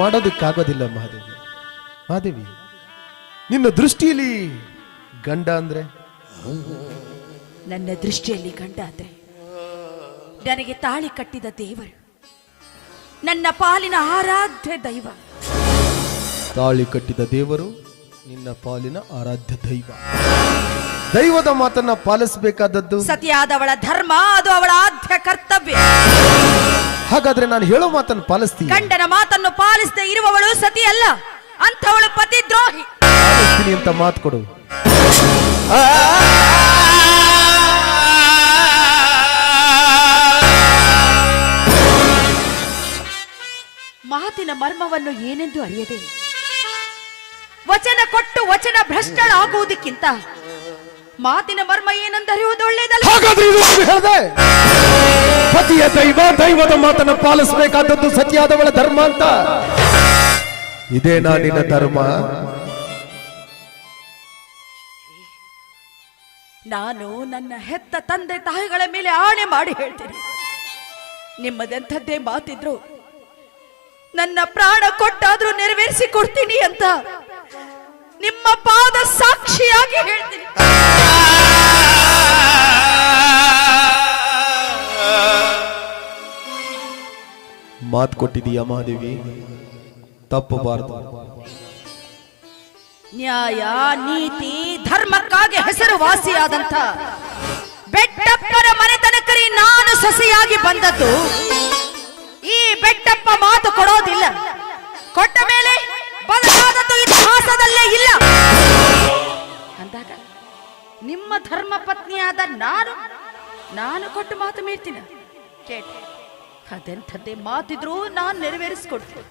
ಮಾಡೋದಕ್ಕಾಗೋದಿಲ್ಲ ಮಹಾದೇವಿ. ಮಹಾದೇವಿ, ನಿನ್ನ ದೃಷ್ಟಿಯಲ್ಲಿ ಗಂಡ ಅಂದ್ರೆ? ನನ್ನ ದೃಷ್ಟಿಯಲ್ಲಿ ಗಂಡ ಅಂದ್ರೆ ನನಗೆ ತಾಳಿ ಕಟ್ಟಿದ ದೇವರು, ನನ್ನ ಪಾಲಿನ ಆರಾಧ್ಯ ದೈವ. ತಾಳಿ ಕಟ್ಟಿದ ದೇವರು ನಿನ್ನ ಪಾಲಿನ ಆರಾಧ್ಯ ದೈವ. ದೈವದ ಮಾತನ್ನ ಪಾಲಿಸಬೇಕಾದದ್ದು ಸತಿಯಾದವಳ ಧರ್ಮ, ಅದು ಅವಳ ಆದ್ಯ ಕರ್ತವ್ಯ. ಹಾಗಾದ್ರೆ ನಾನು ಹೇಳೋ ಮಾತನ್ನು ಪಾಲಿಸ್ತೀನಿ. ಗಂಡನ ಮಾತನ್ನು ಪಾಲಿಸದೆ ಇರುವವಳು ಸತಿ ಅಲ್ಲ, ಅಂಥವಳು ಪತಿದ್ರೋಹಿ. ಪಾಲಿಸ್ತೀನಿ ಅಂತ ಮಾತು ಕೊಡು. ಮಾತಿನ ಮರ್ಮವನ್ನು ಏನೆಂದು ಅರಿಯದೆ ವಚನ ಕೊಟ್ಟು ವಚನ ಭ್ರಷ್ಟಳಾಗುವುದಕ್ಕಿಂತ ಮಾತಿನ ಮರ್ಮ ಏನೆಂದರಿಯುವುದು ಒಳ್ಳೆಯದಲ್ಲ. ಹಾಗಾದ್ರೆ ಇದು ಹೇಳಿದೆ, ಪತಿಯ ದೈವ, ದೈವದ ಮಾತನ್ನು ಪಾಲಿಸಬೇಕಾದದ್ದು ಸತಿಯಾದವಳ ಧರ್ಮ ಅಂತ. ಇದೇ ನಾನಿನ ಧರ್ಮ. ನಾನು ನನ್ನ ಹೆತ್ತ ತಂದೆ ತಾಯಿಗಳ ಮೇಲೆ ಆಣೆ ಮಾಡಿ ಹೇಳ್ತೀನಿ, ನಿಮ್ಮದೆಂಥದ್ದೇ ಮಾತಿದ್ರು ನನ್ನ ಪ್ರಾಣ ಕೊಟ್ಟಾದ್ರೂ ನೆರವೇರಿಸಿ ಕೊಡ್ತೀನಿ ಅಂತ ನಿಮ್ಮ ಪಾದ ಸಾಕ್ಷಿಯಾಗಿ ಹೇಳ್ತೀನಿ. ಮಾತು ಕೊಟ್ಟಿದೀಯ ಮಹಾದೇವಿ, ತಪ್ಪಬಾರದು. ನ್ಯಾಯ, ನೀತಿ, ಧರ್ಮಕ್ಕಾಗಿ ಹೆಸರುವಾಸಿಯಾದಂಥ ಬೆಟ್ಟಪ್ಪರ ಮನೆತನಕರಿ ನಾನು ಸೊಸೆಯಾಗಿ ಬಂದದ್ದು. ಈ ಬೆಟ್ಟಪ್ಪ ಮಾತು ಕೊಡೋದಿಲ್ಲ, ಕೊಟ್ಟ ಮೇಲೆ ಬದಲಾದದ್ದು ಇತಿಹಾಸದಲ್ಲೇ ಇಲ್ಲ ಅಂದಾಗ ನಿಮ್ಮ ಧರ್ಮ ಪತ್ನಿಯಾದ ನಾನು ಕೊಟ್ಟು ಮಾತು ಮೀರ್ತೀನಿ. ಕೇಳಿ, ಅದೆಂಥದ್ದೇ ಮಾತಿದ್ರು ನಾನು ನೆರವೇರಿಸಿಕೊಡ್ತೀನಿ.